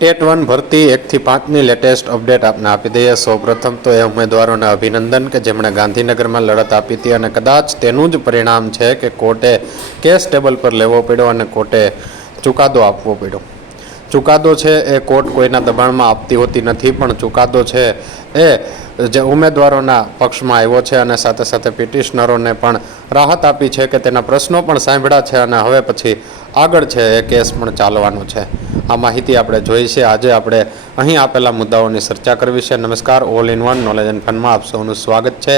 TET 1 ભરતી 1 થી 5ની latest update આપને આપી દઈએ। સૌપ્રથમ તો એ ઉમેદવારોને અભિનંદન કે જેમણે ગાંધીનગરમાં લડત આપી હતી અને કદાચ તેનું જ પરિણામ છે કે કોર્ટે કેસ ટેબલ પર લેવો પડ્યો અને કોર્ટે ચુકાદો આપવો પડ્યો। ચુકાદો છે એ કોર્ટ કોઈના દબાણમાં આપતી હોતી નથી, પણ ચુકાદો છે એ જે ઉમેદવારોના પક્ષમાં આવ્યો છે અને સાથે સાથે પિટિશનરોને પણ રાહત આપી છે કે તેના પ્રશ્નો પણ સાંભળ્યા છે અને હવે પછી આગળ છે એ કેસ પણ ચાલવાનો છે। આ માહિતી આપણે જોઈ છે। આજે આપણે અહીં આપેલા મુદ્દાઓની ચર્ચા કરવી છે। નમસ્કાર, all in one knowledge and ફનમાં આપ સૌનું સ્વાગત છે।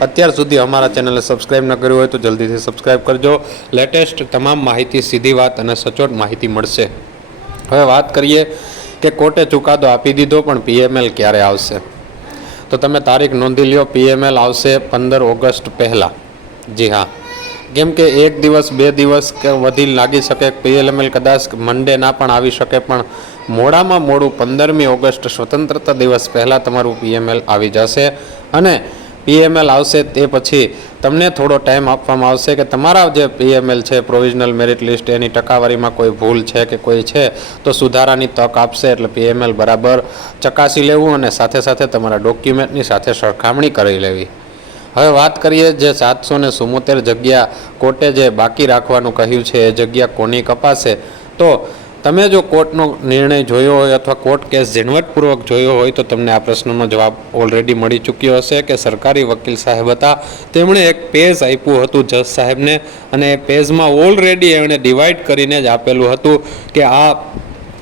અત્યાર સુધી અમારા ચેનલને સબસ્ક્રાઈબ ન કર્યું હોય તો જલ્દીથી સબસ્ક્રાઈબ કરજો। લેટેસ્ટ તમામ માહિતી, સીધી વાત અને સચોટ માહિતી મળશે। હવે વાત કરીએ કે કોર્ટે ચુકાદો આપી દીધો, પણ પીએમએલ ક્યારે આવશે? તો તમે તારીખ નોંધી લ્યો, પીએમએલ આવશે 15 ઓગસ્ટ પહેલાં। જી હા, કેમ કે એક દિવસ બે દિવસ કે વધી લાગી શકે, પીએમએલ કદાચ મંડે ના પણ આવી શકે, પણ મોડામાં મોડું 15મી ઓગસ્ટ સ્વતંત્રતા દિવસ પહેલાં તમારું પીએમએલ આવી જશે। અને પીએમએલ આવશે તે પછી તમને થોડો ટાઈમ આપવામાં આવશે કે તમારા જે પીએમએલ છે, પ્રોવિઝનલ મેરિટ લિસ્ટ, એની ટકાવારીમાં કોઈ ભૂલ છે કે કોઈ છે તો સુધારાની તક આપશે। એટલે પીએમએલ બરાબર ચકાસી લેવું અને સાથે સાથે તમારા ડોક્યુમેન્ટની સાથે સરખામણી કરી લેવી। હવે વાત કરીએ જે 774 જગ્યા કોર્ટે જે બાકી રાખવાનું કહ્યું છે એ જગ્યા કોની કપાશે? તો તમે જો કોર્ટનો નિર્ણય જોયો હોય અથવા કોર્ટ કેસ ઝીણવટપૂર્વક જોયો હોય તો તમને આ પ્રશ્નનો જવાબ ઓલરેડી મળી ચૂક્યો હશે કે સરકારી વકીલ સાહેબ હતા, તેમણે એક પેજ આપ્યું હતું જજ સાહેબને, અને એ પેજમાં ઓલરેડી એમણે ડિવાઈડ કરીને જ આપેલું હતું કે આ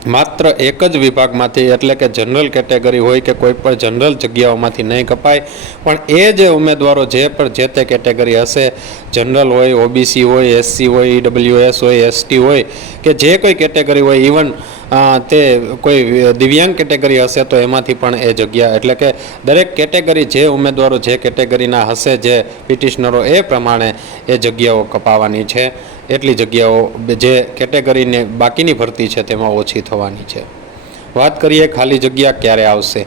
માત્ર એક જ વિભાગમાંથી, એટલે કે જનરલ કેટેગરી હોય કે કોઈ પણ જનરલ જગ્યાઓમાંથી નહીં કપાય, પણ એ જે ઉમેદવારો જે પણ જે તે કેટેગરી હશે, જનરલ હોય, ઓબીસી હોય, એસસી હોય, ઈડબ્લ્યુએસ હોય, એસટી હોય કે જે કોઈ કેટેગરી હોય, ઇવન તે કોઈ દિવ્યાંગ કેટેગરી હશે તો એમાંથી પણ એ જગ્યા, એટલે કે દરેક કેટેગરી જે ઉમેદવારો જે કેટેગરીના હશે, જે પિટિશનરો, એ પ્રમાણે એ જગ્યાઓ કપાવવાની છે। એટલી જગ્યાઓ જે કેટેગરીને બાકીની ભરતી છે તેમાં ઓછી થવાની છે। વાત કરીએ ખાલી જગ્યા ક્યારે આવશે,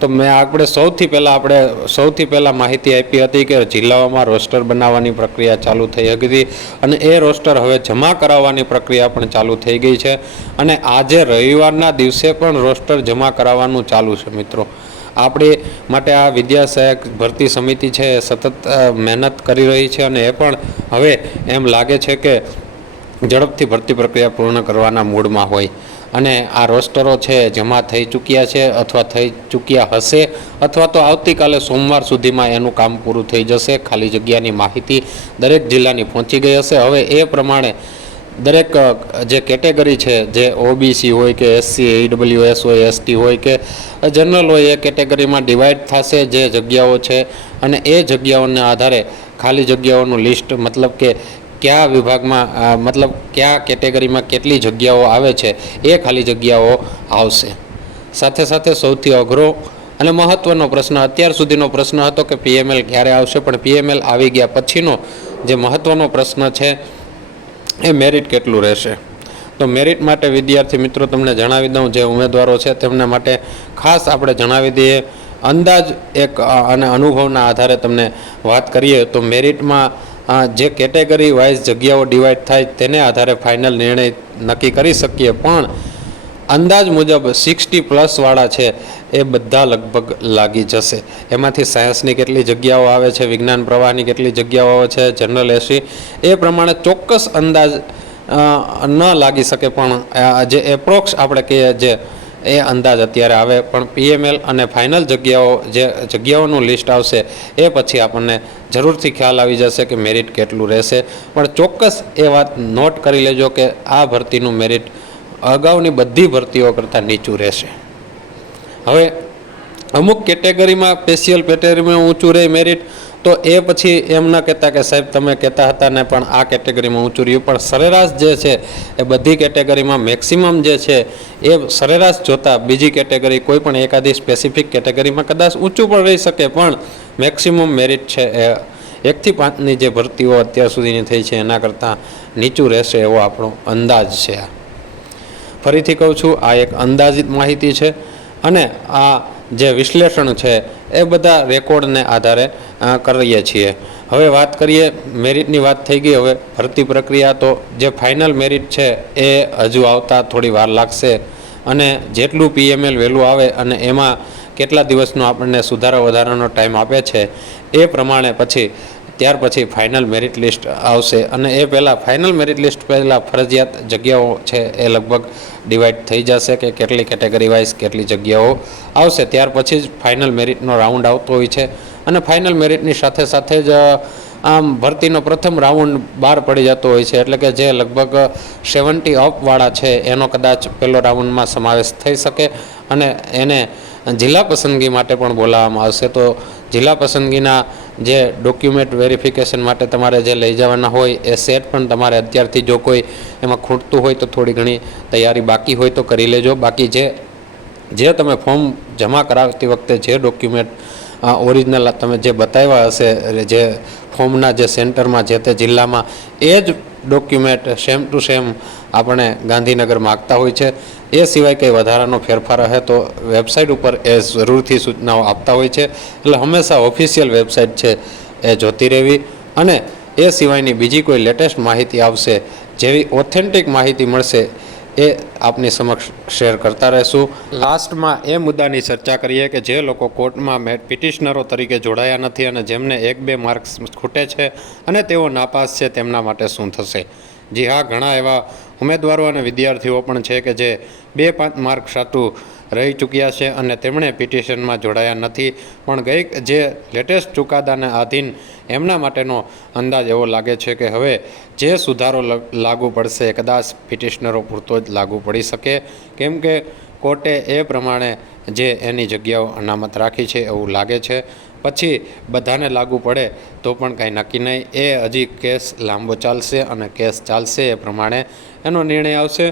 તો આપણે સૌથી પહેલાં માહિતી આપી હતી કે જિલ્લાઓમાં રોસ્ટર બનાવવાની પ્રક્રિયા ચાલુ થઈ હતી અને એ રોસ્ટર હવે જમા કરાવવાની પ્રક્રિયા પણ ચાલુ થઈ ગઈ છે। અને આજે રવિવારના દિવસે પણ રોસ્ટર જમા કરાવવાનું ચાલુ છે। મિત્રો, આપણી માટે આ વિદ્યા સહાયક ભરતી સમિતિ છે એ સતત મહેનત કરી રહી છે અને એ પણ હવે એમ લાગે છે કે ઝડપથી ભરતી પ્રક્રિયા પૂર્ણ કરવાના મૂડમાં હોય અને આ રોસ્ટરો છે જમા થઈ ચૂક્યા છે અથવા થઈ ચૂક્યા હશે, અથવા તો આવતીકાલે સોમવાર સુધીમાં એનું કામ પૂરું થઈ જશે। ખાલી જગ્યાની માહિતી દરેક જિલ્લાની પહોંચી ગઈ હશે। હવે એ પ્રમાણે દરેક જે કેટેગરી છે, જે ઓબીસી હોય કે એસસી, ઈડબ્લ્યુએસ હોય, એસટી હોય કે જનરલ હોય, એ કેટેગરીમાં ડિવાઈડ થશે જે જગ્યાઓ છે, અને એ જગ્યાઓના આધારે ખાલી જગ્યાઓનું લિસ્ટ, મતલબ કે કયા વિભાગમાં, મતલબ કયા કેટેગરીમાં કેટલી જગ્યાઓ આવે છે એ ખાલી જગ્યાઓ આવશે। સાથે સાથે સૌથી અઘરો અને મહત્ત્વનો પ્રશ્ન, અત્યાર સુધીનો પ્રશ્ન હતો કે પીએમએલ ક્યારે આવશે, પણ પીએમએલ આવી ગયા પછીનો જે મહત્ત્વનો પ્રશ્ન છે એ મેરિટ કેટલું રહેશે। તો મેરિટ માટે વિદ્યાર્થી મિત્રો તમને જણાવી દઉં, જે ઉમેદવારો છે તેમના માટે ખાસ આપણે જણાવી દઈએ અંદાજ એક અને અનુભવના આધારે તમને વાત કરીએ તો મેરિટમાં જે કેટેગરી વાઇઝ જગ્યાઓ ડિવાઈડ થાય તેને આધારે ફાઇનલ નિર્ણય નક્કી કરી શકીએ, પણ અંદાજ મુજબ 60+ વાળા છે એ બધા લગભગ લાગી જશે। એમાંથી સાયન્સની કેટલી જગ્યાઓ આવે છે, વિજ્ઞાન પ્રવાહની કેટલી જગ્યાઓ આવે છે, જનરલ એસી, એ પ્રમાણે ચોક્કસ અંદાજ ન લાગી શકે, પણ જે એપ્રોક્સ આપણે કહીએ જે એ અંદાજ અત્યારે આવે। પણ પીએમએલ અને ફાઇનલ જગ્યાઓનું લિસ્ટ આવશે એ પછી આપણને જરૂરથી ખ્યાલ આવી જશે કે મેરિટ કેટલું રહેશે। પણ ચોક્કસ એ વાત નોટ કરી લેજો કે આ ભરતીનું મેરિટ અગાઉની બધી ભરતીઓ કરતાં નીચું રહેશે। હવે અમુક કેટેગરીમાં, સ્પેશિયલ કેટેગરીમાં ઊંચું રહે મેરિટ, તો એ પછી એમ ન કહેતા કે સાહેબ તમે કહેતા હતા ને પણ આ કેટેગરીમાં ઊંચું રહ્યું, પણ સરેરાશ જે છે એ બધી કેટેગરીમાં મેક્સિમમ જે છે એ સરેરાશ જોતાં બીજી કેટેગરી કોઈ પણ એકાદી સ્પેસિફિક કેટેગરીમાં કદાચ ઊંચું પણ રહી શકે, પણ મેક્સિમમ મેરિટ છે એ 1 થી 5ની જે ભરતીઓ અત્યાર સુધીની થઈ છે એના કરતાં નીચું રહેશે એવો આપણો અંદાજ છે। ફરીથી કહું છું, આ એક અંદાજિત માહિતી છે અને આ જે વિશ્લેષણ છે એ બધા રેકોર્ડને આધારે કરીએ છીએ। હવે વાત કરીએ, મેરિટની વાત થઈ ગઈ, હવે ભરતી પ્રક્રિયા, તો જે ફાઇનલ મેરિટ છે એ હજુ આવતા થોડી વાર લાગશે। અને જેટલું PML વહેલું આવે અને એમાં કેટલા દિવસનો આપણને સુધારા વધારાનો ટાઈમ આપે છે એ પ્રમાણે ત્યાર પછી ફાઇનલ મેરિટ લિસ્ટ આવશે અને એ પહેલાં ફાઇનલ મેરિટ લિસ્ટ પહેલાં ફરજિયાત જગ્યાઓ છે એ લગભગ ડિવાઈડ થઈ જશે કે કેટલી કેટેગરી વાઇઝ કેટલી જગ્યાઓ આવશે. ત્યાર પછી જ ફાઇનલ મેરિટનો રાઉન્ડ આવતો હોય છે અને ફાઇનલ મેરિટની સાથે સાથે જ આમ ભરતીનો પ્રથમ રાઉન્ડ બહાર પડી જતો હોય છે, એટલે કે જે લગભગ 70 અપવાળા છે એનો કદાચ પહેલો રાઉન્ડમાં સમાવેશ થઈ શકે અને એને જિલ્લા પસંદગી માટે પણ બોલાવવામાં આવશે. તો જિલ્લા પસંદગીના જે ડોક્યુમેન્ટ વેરિફિકેશન માટે તમારે જે લઈ જવાના હોય એ સેટ પણ તમારે અત્યારથી જો કોઈ એમાં ખૂટતું હોય તો થોડી ઘણી તૈયારી બાકી હોય તો કરી લેજો. બાકી જે તમે ફોર્મ જમા કરાવતી વખતે જે ડોક્યુમેન્ટ ઓરિજિનલ તમે જે બતાવ્યા હશે જે ફોર્મના જે સેન્ટરમાં જે તે જિલ્લામાં એ જ ડોક્યુમેન્ટ સેમ ટુ સેમ આપણે ગાંધીનગર માગતા હોય છે. એ સિવાય કંઈ વધારાનો ફેરફાર રહે તો વેબસાઇટ ઉપર એ જરૂરથી સૂચનાઓ આપતા હોય છે, એટલે હંમેશા ઓફિશિયલ વેબસાઇટ છે એ જોતી રહેવી. અને એ સિવાયની બીજી કોઈ લેટેસ્ટ માહિતી આવશે, જેવી ઓથેન્ટિક માહિતી મળશે એ આપની સમક્ષ શેર કરતા રહેશું. લાસ્ટમાં એ મુદ્દાની ચર્ચા કરીએ કે જે લોકો કોર્ટમાં પિટિશનરો તરીકે જોડાયા નથી અને જેમને 1-2 માર્ક્સ ખૂટે છે અને તેઓ નાપાસ છે, તેમના માટે શું થશે? જી હા, ઘણા એવા ઉમેદવારો અને વિદ્યાર્થીઓ પણ છે કે જે 2-5 માર્ક સાટું રહી ચૂક્યા છે અને તેમણે પિટિશનમાં જોડાયા નથી, પણ જે લેટેસ્ટ ચુકાદાને આધીન એમના માટેનો અંદાજ એવો લાગે છે કે હવે જે સુધારો લાગુ પડશે કદાચ પિટિશનરો પૂરતો જ લાગુ પડી શકે, કેમ કે કોર્ટે એ પ્રમાણે જે એની જગ્યાઓ અનામત રાખી છે એવું લાગે છે. પછી બધાને લાગુ પડે તો પણ કાંઈ નક્કી નહીં, એ હજી કેસ લાંબો ચાલશે અને કેસ ચાલશે એ પ્રમાણે એનો નિર્ણય આવશે.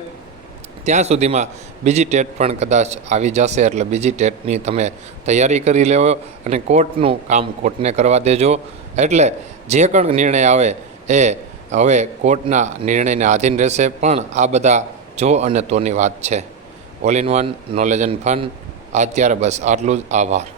ત્યાં સુધીમાં બીજી ટેટ પણ કદાચ આવી જશે, એટલે બીજી ટેટની તમે તૈયારી કરી લેવો અને કોર્ટનું કામ કોર્ટને કરવા દેજો. એટલે જે પણ નિર્ણય આવે એ હવે કોર્ટના નિર્ણયને આધીન રહેશે, પણ આ બધા જો અને તોની વાત છે. All in one knowledge and fun અત્યારે બસ આટલું જ. આભાર.